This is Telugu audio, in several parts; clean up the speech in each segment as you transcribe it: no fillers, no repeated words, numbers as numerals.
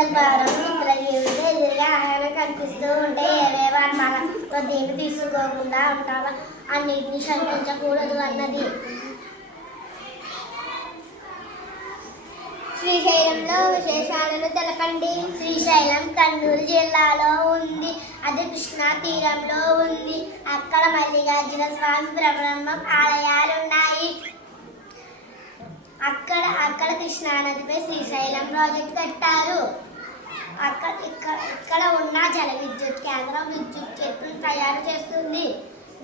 సందర్భాలను చిత్రగీరుతో ఎదురుగా ఆహారం కనిపిస్తూ ఉంటే ఏవేవో మనం దేన్ని తీసుకోకుండా ఉంటామో అన్నిటినీ శంకించకూడదు అన్నది. శ్రీశైలంలో విశేషాలను తెలపండి. శ్రీశైలం కర్నూలు జిల్లాలో ఉంది. అది కృష్ణా తీరంలో ఉంది. అక్కడ మల్లికార్జున స్వామి బ్రహ్మం ఆలయాలున్నాయి. అక్కడ కృష్ణానదిపై శ్రీశైలం ప్రాజెక్ట్ కట్టారు. ఇక్కడ ఉన్న జల విద్యుత్ కేంద్రం విద్యుత్ చెట్టును తయారు చేస్తుంది.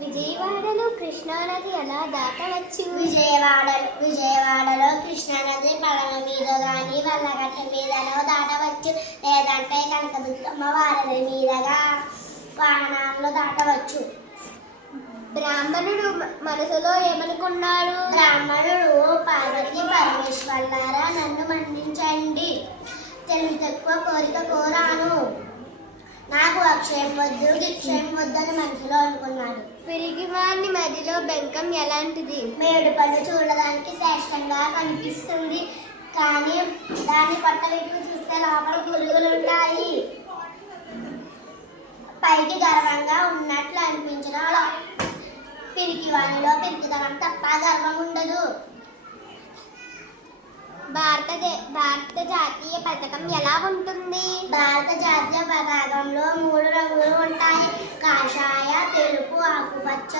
విజయవాడలో కృష్ణానది ఎలా దాటవచ్చు? విజయవాడలో కృష్ణానది పడవ మీద కానీ వల్లగట్ట మీదనో దాటవచ్చు, లేదంటే కనకదుర్గమ్మ వారధి మీదగా వాహనాల్లో దాటవచ్చు. బ్రాహ్మణుడు మనసులో ఏమనుకున్నాడు? బ్రాహ్మణుడు పార్వతీ పరమేశ్వర్లారా నన్ను మన్నించండి, తెలివి తక్కువ కోరిక కోరాను, నాకు అక్షయం వద్దు దిక్షయం వద్దు అని మనసులో అనుకున్నాడు. పిరిగివాని మదిలో బెంకం ఎలాంటిది? మేడు పళ్ళు చూడడానికి శ్రేష్టంగా కనిపిస్తుంది, కానీ దాన్ని కొట్టవిప్పు చూస్తే లోపల పురుగులు ఉంటాయి. పైకి గర్వంగా ఉన్నట్లు అనిపించిన పిరికివానిలో పిరికితనం తప్ప గర్వం ఉండదు. భారత జాతీయ పతాకం ఎలా ఉంటుంది? భారత జాతీయ పతాకంలో 3 రంగులు ఉంటాయి. కాషాయ, తెలుపు, ఆకుపచ్చ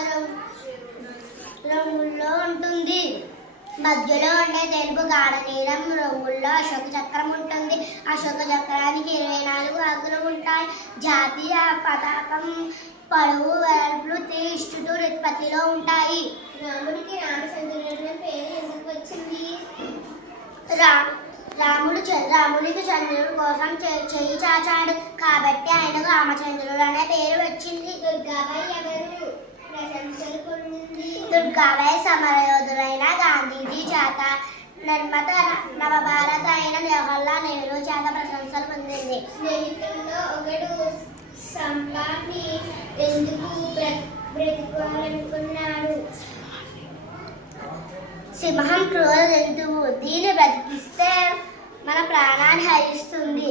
రంగుల్లో ఉంటుంది. మధ్యలో ఉండే తెలుపు గాఢ నీలం రంగుల్లో అశోక చక్రం ఉంటుంది. అశోక చక్రానికి 24 ఆకులు ఉంటాయి. జాతీయ పతాకం పొడవు వెడల్పులు 3:2 నిష్పత్తిలో ఉంటాయి. రాముడికి రామచంద్రుడు పేరు ఎందుకు వచ్చింది? రామునికి చంద్రుడి కోసం చెయ్యి చాచాడు కాబట్టి ఆయనకు రామచంద్రుడు అనే పేరు వచ్చింది. దుర్గాబాయి ఎవరు ప్రశంసలు పొందింది? దుర్గాబాయి సమరయోధులైన గాంధీజీ చేత, నిర్మాత నవభారత అయిన జవహర్లాల్ నెహ్రూ చేత ప్రశంసలు పొందింది. స్నేహితుల్లో ఒకడు సంపాన్ని ఎందుకు బ్రతుకోవాలనుకున్నాడు? సింహం క్రూర జంతువు, దీన్ని బ్రతికిస్తే మన ప్రాణాన్ని హరిస్తుంది.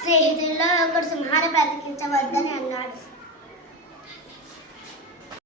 స్నేహితుల్లో ఒకడు సింహాన్ని బ్రతికించవద్దని అన్నాడు.